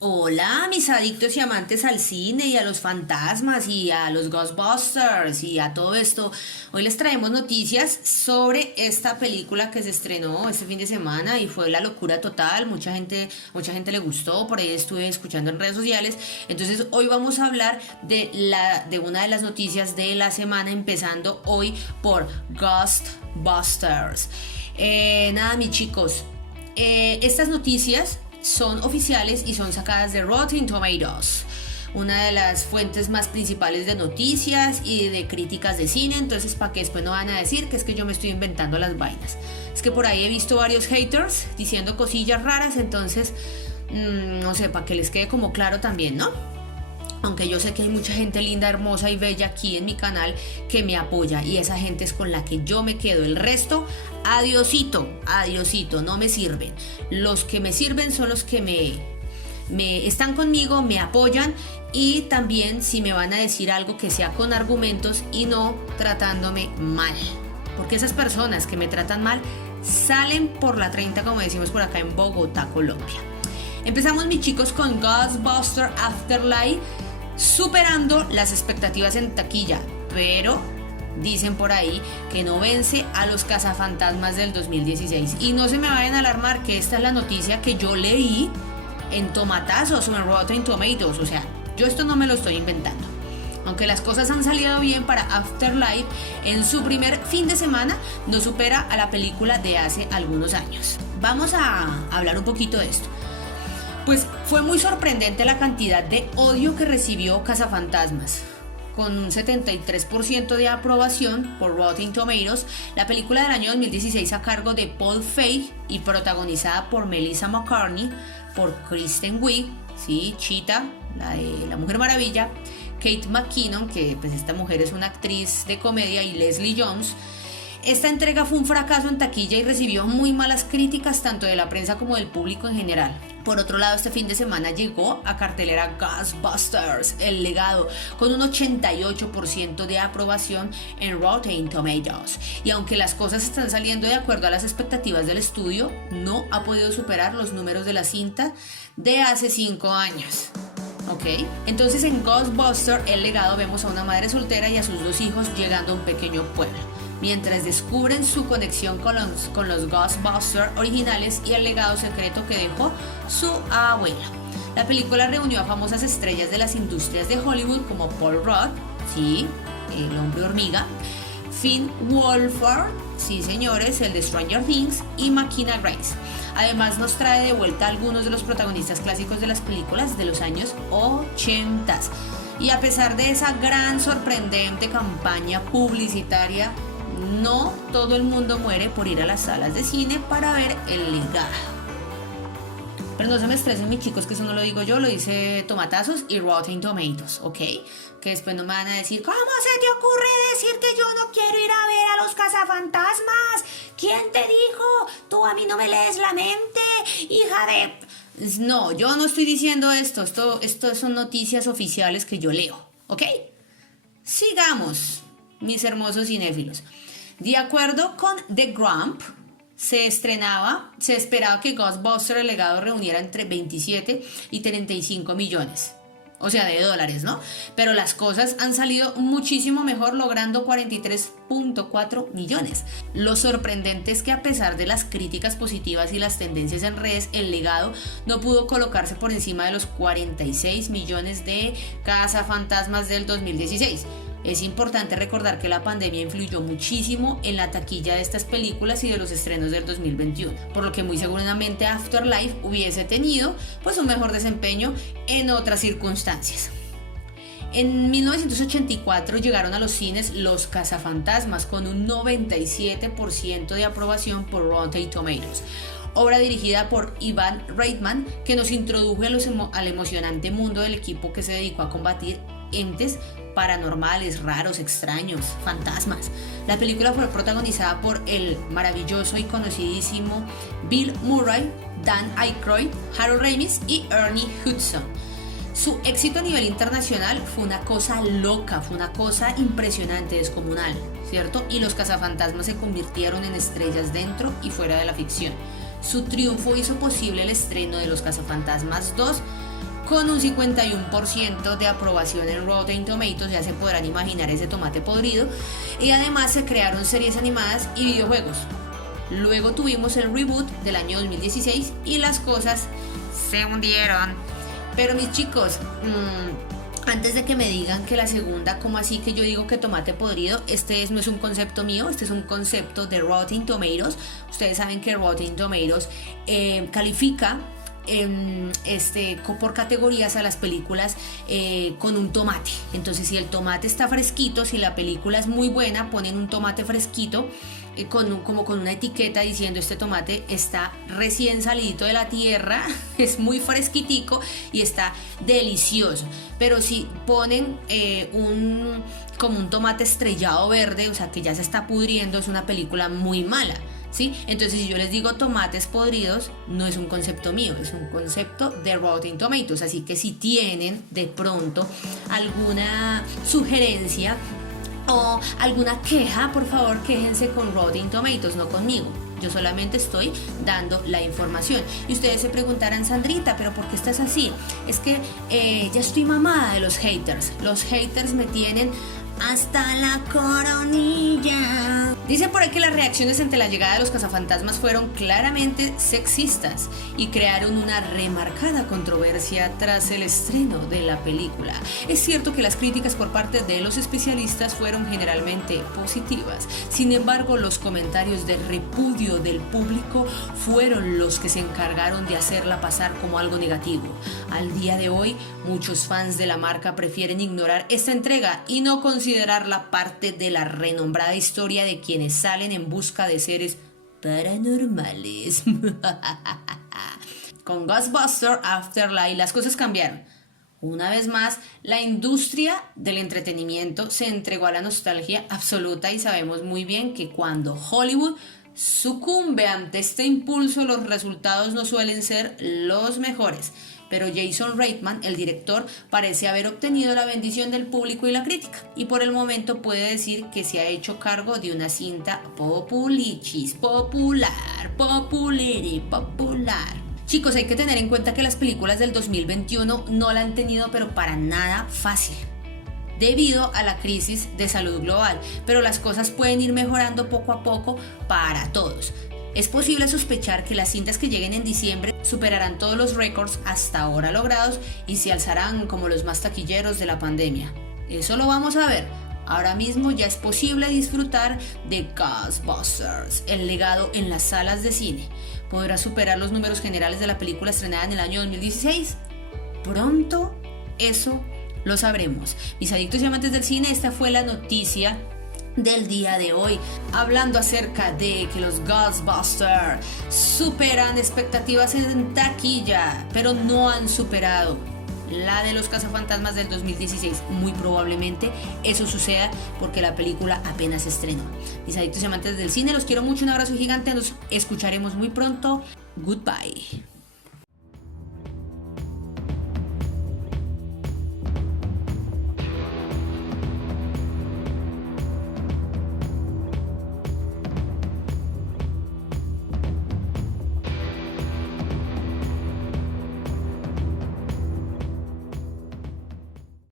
Hola, mis adictos y amantes al cine y a los fantasmas y a los Ghostbusters y a todo esto. Hoy les traemos noticias sobre esta película que se estrenó este fin de semana y fue la locura total. Mucha gente le gustó, por ahí estuve escuchando en redes sociales. Entonces hoy vamos a hablar de una de las noticias de la semana, empezando hoy por Ghostbusters. Nada, mis chicos, estas noticias son oficiales y son sacadas de Rotten Tomatoes, una de las fuentes más principales de noticias y de críticas de cine. Entonces, para que después no van a decir que es que yo me estoy inventando las vainas, es que por ahí he visto varios haters diciendo cosillas raras. Entonces no sé, para que les quede como claro también, ¿no? Aunque yo sé que hay mucha gente linda, hermosa y bella aquí en mi canal que me apoya, y esa gente es con la que yo me quedo. El resto, adiosito, no me sirven. Los que me sirven son los que me están conmigo, me apoyan, y también si me van a decir algo que sea con argumentos y no tratándome mal. Porque esas personas que me tratan mal salen por la 30, como decimos por acá en Bogotá, Colombia. Empezamos, mis chicos, con Ghostbusters Afterlife, superando las expectativas en taquilla, pero dicen por ahí que no vence a los cazafantasmas del 2016. Y no se me vayan a alarmar, que esta es la noticia que yo leí en tomatazos o en Rotten Tomatoes. O sea, yo esto no me lo estoy inventando. Aunque las cosas han salido bien para Afterlife, en su primer fin de semana no supera a la película de hace algunos años. Vamos a hablar un poquito de esto. Pues fue muy sorprendente la cantidad de odio que recibió Cazafantasmas. Con un 73% de aprobación por Rotten Tomatoes, la película del año 2016 a cargo de Paul Feig y protagonizada por Melissa McCarthy, por Kristen Wiig, sí, Cheetah, la de la Mujer Maravilla, Kate McKinnon, que pues esta mujer es una actriz de comedia, y Leslie Jones. Esta entrega fue un fracaso en taquilla y recibió muy malas críticas tanto de la prensa como del público en general. Por otro lado, este fin de semana llegó a cartelera Ghostbusters, El Legado, con un 88% de aprobación en Rotten Tomatoes. Y aunque las cosas están saliendo de acuerdo a las expectativas del estudio, no ha podido superar los números de la cinta de hace 5 años. ¿Ok? Entonces, en Ghostbusters, El Legado, vemos a una madre soltera y a sus 2 hijos llegando a un pequeño pueblo, mientras descubren su conexión con los Ghostbusters originales y el legado secreto que dejó su abuela. La película reunió a famosas estrellas de las industrias de Hollywood como Paul Rudd, sí, el hombre hormiga, Finn Wolfhard, sí señores, el de Stranger Things, y Makina Grace. Además, nos trae de vuelta a algunos de los protagonistas clásicos de las películas de los años 80. Y a pesar de esa gran, sorprendente campaña publicitaria, no todo el mundo muere por ir a las salas de cine para ver El Legado. Pero no se me estresen, mis chicos, que eso no lo digo yo, lo dice Tomatazos y Rotten Tomatoes, ¿ok? Que después no me van a decir, ¿cómo se te ocurre decir que yo no quiero ir a ver a los cazafantasmas? ¿Quién te dijo? Tú a mí no me lees la mente, hija de... No, yo no estoy diciendo esto son noticias oficiales que yo leo, ¿ok? Sigamos, mis hermosos cinéfilos. De acuerdo con The Grump, se esperaba que Ghostbusters El Legado reuniera entre 27 y 35 millones. O sea, de dólares, ¿no? Pero las cosas han salido muchísimo mejor, logrando 43.4 millones. Lo sorprendente es que, a pesar de las críticas positivas y las tendencias en redes, El Legado no pudo colocarse por encima de los 46 millones de Cazafantasmas del 2016. Es importante recordar que la pandemia influyó muchísimo en la taquilla de estas películas y de los estrenos del 2021, por lo que muy seguramente Afterlife hubiese tenido pues un mejor desempeño en otras circunstancias. En 1984 llegaron a los cines Los Cazafantasmas con un 97% de aprobación por Rotten Tomatoes, obra dirigida por Ivan Reitman, que nos introdujo al emocionante mundo del equipo que se dedicó a combatir entes paranormales, raros, extraños, fantasmas. La película fue protagonizada por el maravilloso y conocidísimo Bill Murray, Dan Aykroyd, Harold Ramis y Ernie Hudson. Su éxito a nivel internacional fue una cosa loca, fue una cosa impresionante, descomunal, ¿cierto? Y los cazafantasmas se convirtieron en estrellas dentro y fuera de la ficción. Su triunfo hizo posible el estreno de Los Cazafantasmas 2, con un 51% de aprobación en Rotten Tomatoes, ya se podrán imaginar ese tomate podrido, y además se crearon series animadas y videojuegos. Luego tuvimos el reboot del año 2016 y las cosas se hundieron. Pero mis chicos, antes de que me digan que la segunda, ¿cómo así que yo digo que tomate podrido? No es un concepto mío, este es un concepto de Rotten Tomatoes. Ustedes saben que Rotten Tomatoes califica por categorías a las películas con un tomate. Entonces, si el tomate está fresquito, si la película es muy buena, ponen un tomate fresquito como con una etiqueta diciendo este tomate está recién salidito de la tierra, es muy fresquitico y está delicioso. Pero si ponen como un tomate estrellado verde, o sea que ya se está pudriendo, es una película muy mala. ¿Sí? Entonces, si yo les digo tomates podridos, no es un concepto mío, es un concepto de Rotten Tomatoes. Así que si tienen de pronto alguna sugerencia o alguna queja, por favor quéjense con Rotten Tomatoes, no conmigo. Yo solamente estoy dando la información. Y ustedes se preguntarán, Sandrita, ¿pero por qué estás así? Es que ya estoy mamada de los haters. Los haters me tienen hasta la coronilla. Dice por ahí que las reacciones ante la llegada de los cazafantasmas fueron claramente sexistas y crearon una remarcada controversia tras el estreno de la película. Es cierto que las críticas por parte de los especialistas fueron generalmente positivas. Sin embargo, los comentarios de repudio del público fueron los que se encargaron de hacerla pasar como algo negativo. Al día de hoy, muchos fans de la marca prefieren ignorar esta entrega y no considerarla parte de la renombrada historia de quienes salen en busca de seres paranormales. Con Ghostbusters Afterlife las cosas cambiaron. Una vez más, la industria del entretenimiento se entregó a la nostalgia absoluta y sabemos muy bien que cuando Hollywood sucumbe ante este impulso, los resultados no suelen ser los mejores. Pero Jason Reitman, el director, parece haber obtenido la bendición del público y la crítica, y por el momento puede decir que se ha hecho cargo de una cinta populichis, popular. Chicos, hay que tener en cuenta que las películas del 2021 no la han tenido pero para nada fácil, debido a la crisis de salud global, pero las cosas pueden ir mejorando poco a poco para todos. Es posible sospechar que las cintas que lleguen en diciembre superarán todos los récords hasta ahora logrados y se alzarán como los más taquilleros de la pandemia. Eso lo vamos a ver. Ahora mismo ya es posible disfrutar de Ghostbusters, el legado en las salas de cine. ¿Podrá superar los números generales de la película estrenada en el año 2016? Pronto eso lo sabremos. Mis adictos y amantes del cine, esta fue la noticia del día de hoy, hablando acerca de que los Ghostbusters superan expectativas en taquilla, pero no han superado la de los cazafantasmas del 2016. Muy probablemente eso suceda porque la película apenas se estrenó. Mis adictos y amantes del cine, los quiero mucho, un abrazo gigante, nos escucharemos muy pronto. Goodbye.